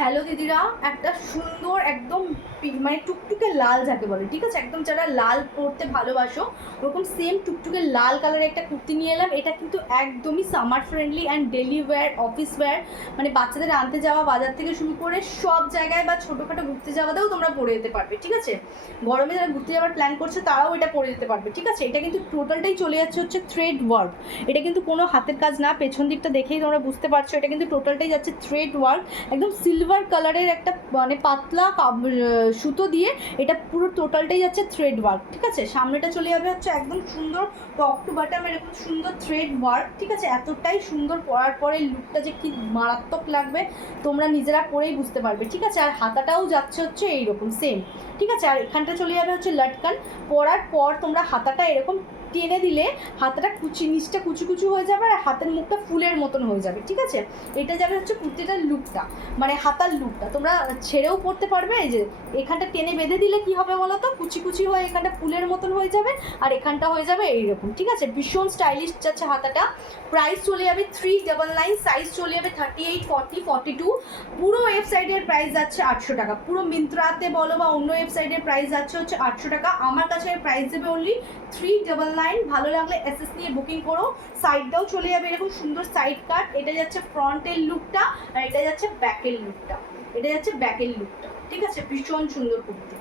Hello দিদিরা, একটা সুন্দর একদম মানে টুকটুকে লাল যাকে বলে, ঠিক আছে, একদম যারা লাল পরতে ভালোবাসো ওরকম সেম টুকটুকে লাল কালারের একটা কুর্তি নিয়ে এলাম। এটা কিন্তু একদমই summer friendly and daily wear, office wear, মানে বাচ্চাদের আনতে যাওয়া, বাজার থেকে শুরু করে সব জায়গায় বা ছোটোখাটো ঘুরতে যাওয়াতেও তোমরা পরে যেতে পারবে, ঠিক আছে। গরমে যারা ঘুরতে যাওয়ার প্ল্যান করছে তারাও এটা পরে যেতে পারবে, ঠিক আছে। এটা কিন্তু টোটালটাই চলে যাচ্ছে হচ্ছে থ্রেড ওয়ার্ক। এটা কিন্তু কোনো হাতের কাজ না, পেছন দিকটা দেখেই তোমরা বুঝতে পারছো এটা কিন্তু টোটালটাই যাচ্ছে থ্রেড ওয়ার্ক। একদম সিলভার কালারের একটা মানে পাতলা সুতো দিয়ে এটা পুরো টোটালটাই যাচ্ছে থ্রেড ওয়ার্ক, ঠিক আছে। সামনেটা চলে যাবে হচ্ছে একদম সুন্দর টপ টু বটম এরকম সুন্দর থ্রেড ওয়ার্ক, ঠিক আছে। এতটাই সুন্দর, পরার পরে লুকটা যে কি মারাত্মক লাগবে তোমরা নিজেরা পরেই বুঝতে পারবে, ঠিক আছে। আর হাতাটাও যাচ্ছে হচ্ছে এইরকম সেম, ঠিক আছে। আর এখানটা চলে যাবে হচ্ছে লটকান। পরার পর তোমরা হাতাটা এরকম টেনে দিলে হাতাটা নিচটা কুচু কুচু হয়ে যাবে আর হাতের মুখটা ফুলের মতন হয়ে যাবে, ঠিক আছে। এটা যাবে হচ্ছে কুর্তিটার লুকটা, মানে হাতার লুকটা তোমরা ছেড়েও পরতে পারবে। এই যে এখানটা টেনে বেঁধে দিলে কি হবে বলো তো, কুচি কুচি হয়ে এখানটা ফুলের মতন হয়ে যাবে আর এখানটা হয়ে যাবে এইরকম, ঠিক আছে। ভীষণ স্টাইলিশ যাচ্ছে হাতাটা। প্রাইস চলে যাবে 399, সাইজ চলে যাবে 38, 40, 42। পুরো ওয়েবসাইটের প্রাইস যাচ্ছে 800 টাকা। পুরো মিন্ত্রাতে বলো বা অন্য ওয়েবসাইটের প্রাইস যাচ্ছে হচ্ছে 800 টাকা। আমার কাছে প্রাইস দেবে অনলি 399। ভালো লাগলে এসএস নিয়ে বুকিং করো। সাইডটাও চলে যাবে এরকম সুন্দর সাইড কাট। এটা যাচ্ছে ফ্রন্টের লুকটা আর এটা যাচ্ছে ব্যাকের লুকটা, এটা যাচ্ছে ব্যাকের লুকটা, ঠিক আছে। ভীষণ সুন্দর কুর্তি।